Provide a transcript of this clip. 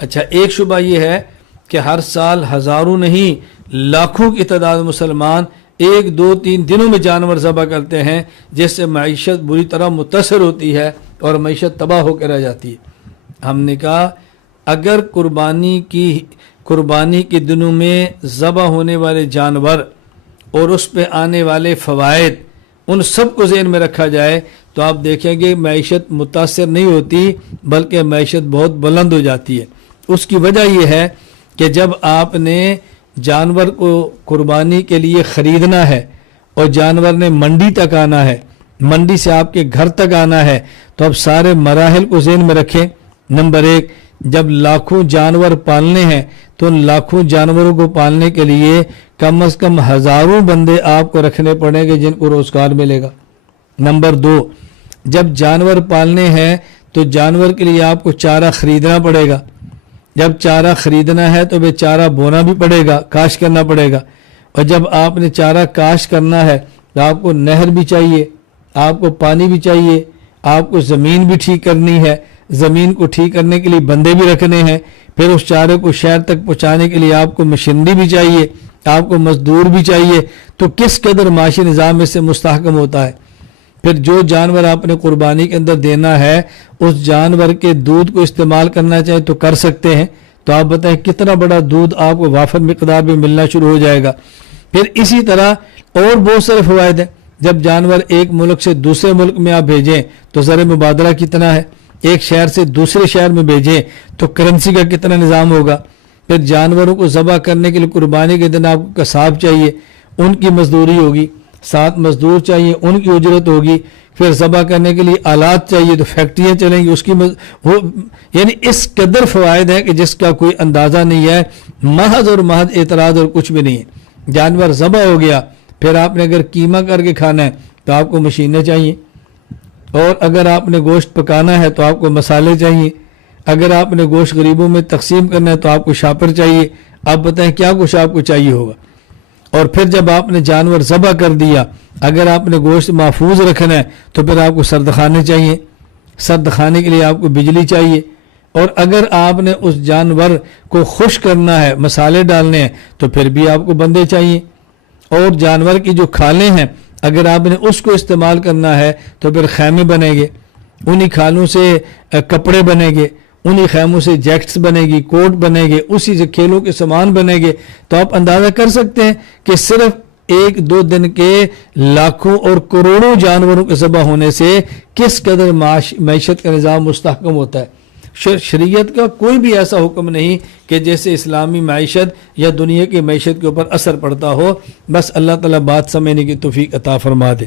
اچھا، ایک شبہ یہ ہے کہ ہر سال ہزاروں نہیں لاکھوں کی تعداد مسلمان 1 2 3 دنوں میں جانور ذبح کرتے ہیں، جس سے معیشت بری طرح متاثر ہوتی ہے اور معیشت تباہ ہو کے رہ جاتی ہے۔ ہم نے کہا اگر قربانی کے دنوں میں ذبح ہونے والے جانور اور اس پہ آنے والے فوائد، ان سب کو ذہن میں رکھا جائے تو آپ دیکھیں گے معیشت متاثر نہیں ہوتی بلکہ معیشت بہت بلند ہو جاتی ہے۔ اس کی وجہ یہ ہے کہ جب آپ نے جانور کو قربانی کے لیے خریدنا ہے اور جانور نے منڈی تک آنا ہے، منڈی سے آپ کے گھر تک آنا ہے، تو اب سارے مراحل کو ذہن میں رکھیں۔ نمبر 1، جب لاکھوں جانور پالنے ہیں تو ان لاکھوں جانوروں کو پالنے کے لیے کم از کم ہزاروں بندے آپ کو رکھنے پڑیں گے جن کو روزگار ملے گا۔ نمبر 2، جب جانور پالنے ہیں تو جانور کے لیے آپ کو چارہ خریدنا پڑے گا۔ جب چارہ خریدنا ہے تو بے چارہ بونا بھی پڑے گا، کاشت کرنا پڑے گا، اور جب آپ نے چارہ کاشت کرنا ہے تو آپ کو نہر بھی چاہیے، آپ کو پانی بھی چاہیے، آپ کو زمین بھی ٹھیک کرنی ہے، زمین کو ٹھیک کرنے کے لیے بندے بھی رکھنے ہیں، پھر اس چارے کو شہر تک پہنچانے کے لیے آپ کو مشینری بھی چاہیے، آپ کو مزدور بھی چاہیے۔ تو کس قدر معاشی نظام اس سے مستحکم ہوتا ہے۔ پھر جو جانور آپ نے قربانی کے اندر دینا ہے اس جانور کے دودھ کو استعمال کرنا چاہے تو کر سکتے ہیں، تو آپ بتائیں کتنا بڑا دودھ آپ کو وافر مقدار میں ملنا شروع ہو جائے گا۔ پھر اسی طرح اور بہت سارے فوائد ہیں۔ جب جانور ایک ملک سے دوسرے ملک میں آپ بھیجیں تو زر مبادلہ کتنا ہے، ایک شہر سے دوسرے شہر میں بھیجیں تو کرنسی کا کتنا نظام ہوگا۔ پھر جانوروں کو ذبح کرنے کے لیے قربانی کے دن آپ کو قصاب چاہیے، ان کی مزدوری ہوگی، 7 مزدور چاہیے، ان کی اجرت ہوگی، پھر ذبح کرنے کے لیے آلات چاہیے تو فیکٹریاں چلیں گی، اس کی یعنی اس قدر فوائد ہیں کہ جس کا کوئی اندازہ نہیں ہے۔ محض اور محض اعتراض اور کچھ بھی نہیں ہے۔ جانور ذبح ہو گیا، پھر آپ نے اگر قیمہ کر کے کھانا ہے تو آپ کو مشینیں چاہیے، اور اگر آپ نے گوشت پکانا ہے تو آپ کو مسالے چاہیے، اگر آپ نے گوشت غریبوں میں تقسیم کرنا ہے تو آپ کو شاپر چاہیے۔ آپ بتائیں کیا کچھ آپ کو چاہیے ہوگا۔ اور پھر جب آپ نے جانور ذبح کر دیا، اگر آپ نے گوشت محفوظ رکھنا ہے تو پھر آپ کو سردخانے چاہیے، سردخانے کے لیے آپ کو بجلی چاہیے، اور اگر آپ نے اس جانور کو خشک کرنا ہے، مسالے ڈالنے ہیں، تو پھر بھی آپ کو بندے چاہیے۔ اور جانور کی جو کھالیں ہیں اگر آپ نے اس کو استعمال کرنا ہے تو پھر خیمے بنے گے، انہی کھالوں سے کپڑے بنے گے، انہی خیموں سے جیکٹس بنے گی، کوٹ بنے گے، اسی سے کھیلوں کے سامان بنے گے۔ تو آپ اندازہ کر سکتے ہیں کہ صرف 1-2 دن کے لاکھوں اور کروڑوں جانوروں کے ذبح ہونے سے کس قدر معیشت کا نظام مستحکم ہوتا ہے۔ شریعت کا کوئی بھی ایسا حکم نہیں کہ جیسے اسلامی معیشت یا دنیا کی معیشت کے اوپر اثر پڑتا ہو۔ بس اللہ تعالیٰ بات سمجھنے کی توفیق عطا فرما دے۔